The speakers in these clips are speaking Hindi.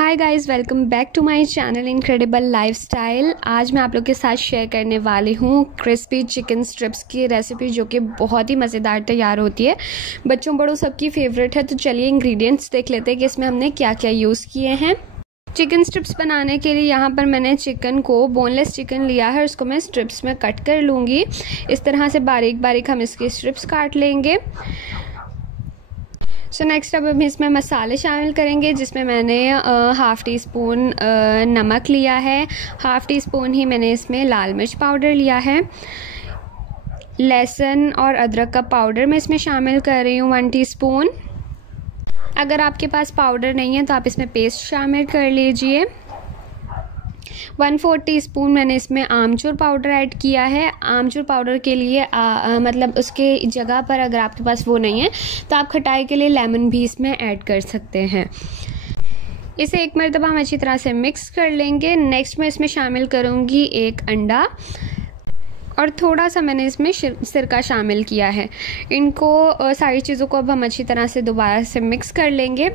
Hi guys, welcome back to my channel incredible lifestyle. आज मैं आप लोग के साथ शेयर करने वाली हूँ क्रिस्पी चिकन स्ट्रिप्स की रेसिपी, जो कि बहुत ही मज़ेदार तैयार होती है। बच्चों बड़ों सबकी फेवरेट है। तो चलिए इंग्रेडिएंट्स देख लेते हैं कि इसमें हमने क्या क्या यूज़ किए हैं। चिकन स्ट्रिप्स बनाने के लिए यहाँ पर मैंने चिकन को बोनलेस चिकन लिया है, उसको मैं स्ट्रिप्स में कट कर लूँगी। इस तरह से बारीक बारीक हम इसके स्ट्रिप्स काट लेंगे। सो नेक्स्ट अब हम इसमें मसाले शामिल करेंगे, जिसमें मैंने हाफ़ टी स्पून नमक लिया है, हाफ़ टी स्पून ही मैंने इसमें लाल मिर्च पाउडर लिया है। लहसुन और अदरक का पाउडर मैं इसमें शामिल कर रही हूँ 1 टीस्पून। अगर आपके पास पाउडर नहीं है तो आप इसमें पेस्ट शामिल कर लीजिए। 1/4 टीस्पून मैंने इसमें आमचूर पाउडर ऐड किया है। आमचूर पाउडर के लिए मतलब उसके जगह पर अगर आपके पास वो नहीं है तो आप खटाई के लिए लेमन भी इसमें ऐड कर सकते हैं। इसे एक मरतबा हम अच्छी तरह से मिक्स कर लेंगे। नेक्स्ट मैं इसमें शामिल करूँगी 1 अंडा और थोड़ा सा मैंने इसमें सिरका शामिल किया है। इनको सारी चीज़ों को अब हम अच्छी तरह से दोबारा से मिक्स कर लेंगे।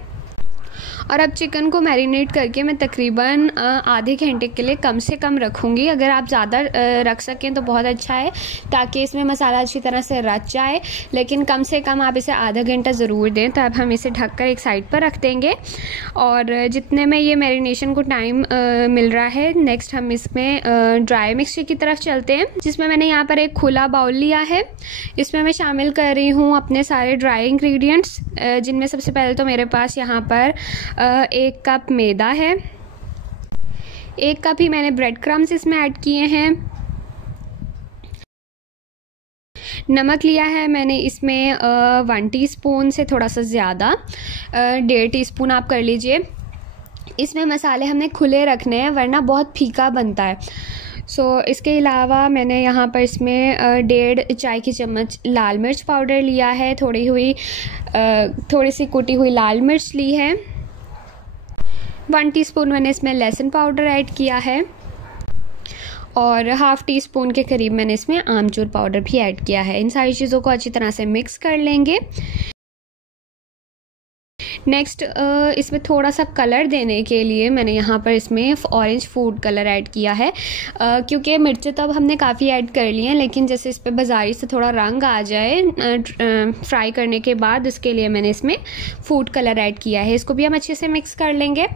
और अब चिकन को मैरिनेट करके मैं तकरीबन आधे घंटे के लिए कम से कम रखूँगी। अगर आप ज़्यादा रख सकें तो बहुत अच्छा है, ताकि इसमें मसाला अच्छी तरह से रच जाए, लेकिन कम से कम आप इसे आधा घंटा ज़रूर दें। तो अब हम इसे ढककर एक साइड पर रख देंगे। और जितने में ये मैरिनेशन को टाइम मिल रहा है, नेक्स्ट हम इसमें ड्राई मिक्सचर की तरफ चलते हैं, जिसमें मैंने यहाँ पर एक खुला बाउल लिया है। इसमें मैं शामिल कर रही हूँ अपने सारे ड्राई इंग्रेडिएंट्स, जिनमें सबसे पहले तो मेरे पास यहाँ पर 1 कप मैदा है। 1 कप ही मैंने ब्रेड क्रम्स इसमें ऐड किए हैं। नमक लिया है मैंने इसमें 1 टीस्पून से थोड़ा सा ज़्यादा, 1.5 टीस्पून आप कर लीजिए। इसमें मसाले हमने खुले रखने हैं, वरना बहुत फीका बनता है। इसके अलावा मैंने यहाँ पर इसमें 1.5 चाय की चम्मच लाल मिर्च पाउडर लिया है। थोड़ी सी कुटी हुई लाल मिर्च ली है। 1 टीस्पून मैंने इसमें लहसुन पाउडर ऐड किया है और हाफ़ टी स्पून के करीब मैंने इसमें आमचूर पाउडर भी ऐड किया है। इन सारी चीज़ों को अच्छी तरह से मिक्स कर लेंगे। नेक्स्ट इसमें थोड़ा सा कलर देने के लिए मैंने यहाँ पर इसमें ऑरेंज फूड कलर ऐड किया है, क्योंकि मिर्चें तो अब हमने काफ़ी ऐड कर ली हैं, लेकिन जैसे इस पर बाज़ारी से थोड़ा रंग आ जाए फ्राई करने के बाद, उसके लिए मैंने इसमें फूड कलर ऐड किया है। इसको भी हम अच्छे से मिक्स कर लेंगे।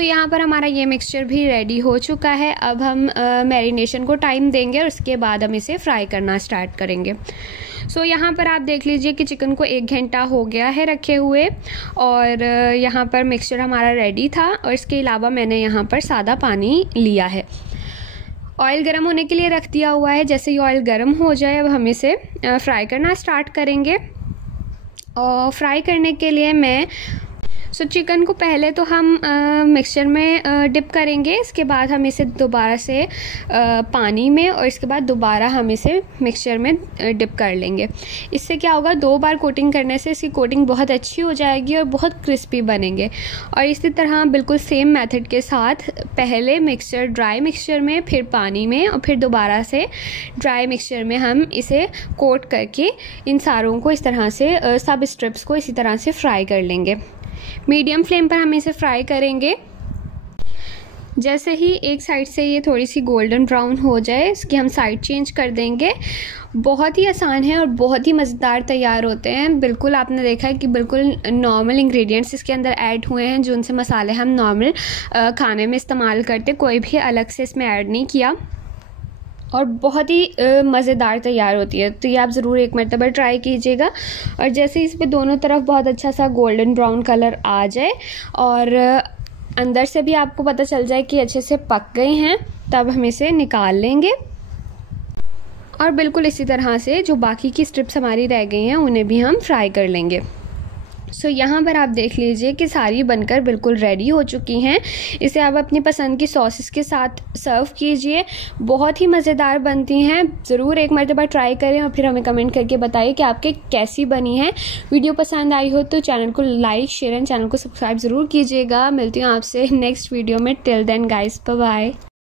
यहाँ पर हमारा ये मिक्सचर भी रेडी हो चुका है। अब हम मैरिनेशन को टाइम देंगे और उसके बाद हम इसे फ्राई करना स्टार्ट करेंगे। यहाँ पर आप देख लीजिए कि चिकन को 1 घंटा हो गया है रखे हुए, और यहाँ पर मिक्सचर हमारा रेडी था। और इसके अलावा मैंने यहाँ पर सादा पानी लिया है। ऑयल गर्म होने के लिए रख दिया हुआ है। जैसे ही ऑयल गर्म हो जाए, अब हम इसे फ्राई करना स्टार्ट करेंगे। और फ्राई करने के लिए मैं चिकन को पहले तो हम मिक्सचर में डिप करेंगे, इसके बाद हम इसे दोबारा से पानी में, और इसके बाद दोबारा हम इसे मिक्सचर में डिप कर लेंगे। इससे क्या होगा, 2 बार कोटिंग करने से इसकी कोटिंग बहुत अच्छी हो जाएगी और बहुत क्रिस्पी बनेंगे। और इसी तरह बिल्कुल सेम मेथड के साथ पहले मिक्सचर ड्राई मिक्सचर में, फिर पानी में, और फिर दोबारा से ड्राई मिक्सचर में हम इसे कोट करके इन सारों को इस तरह से सब स्ट्रिप्स को इसी तरह से फ्राई कर लेंगे। मीडियम फ्लेम पर हम इसे फ्राई करेंगे। जैसे ही एक साइड से ये थोड़ी सी गोल्डन ब्राउन हो जाए, इसकी हम साइड चेंज कर देंगे। बहुत ही आसान है और बहुत ही मज़ेदार तैयार होते हैं। बिल्कुल आपने देखा है कि बिल्कुल नॉर्मल इंग्रेडिएंट्स इसके अंदर ऐड हुए हैं, जो उनसे मसाले हम नॉर्मल खाने में इस्तेमाल करते, कोई भी अलग से इसमें ऐड नहीं किया, और बहुत ही मज़ेदार तैयार होती है। तो ये आप ज़रूर एक मरतबा ट्राई कीजिएगा। और जैसे इस पे दोनों तरफ बहुत अच्छा सा गोल्डन ब्राउन कलर आ जाए और अंदर से भी आपको पता चल जाए कि अच्छे से पक गए हैं, तब हम इसे निकाल लेंगे। और बिल्कुल इसी तरह से जो बाकी की स्ट्रिप्स हमारी रह गई हैं, उन्हें भी हम फ्राई कर लेंगे। यहाँ पर आप देख लीजिए कि सारी बनकर बिल्कुल रेडी हो चुकी हैं। इसे आप अपनी पसंद की सॉसेस के साथ सर्व कीजिए। बहुत ही मज़ेदार बनती हैं। ज़रूर एक मरतबा ट्राई करें और फिर हमें कमेंट करके बताइए कि आपके कैसी बनी है। वीडियो पसंद आई हो तो चैनल को लाइक, शेयर एंड चैनल को सब्सक्राइब ज़रूर कीजिएगा। मिलती हूँ आपसे नेक्स्ट वीडियो में। Till then guys, bye bye.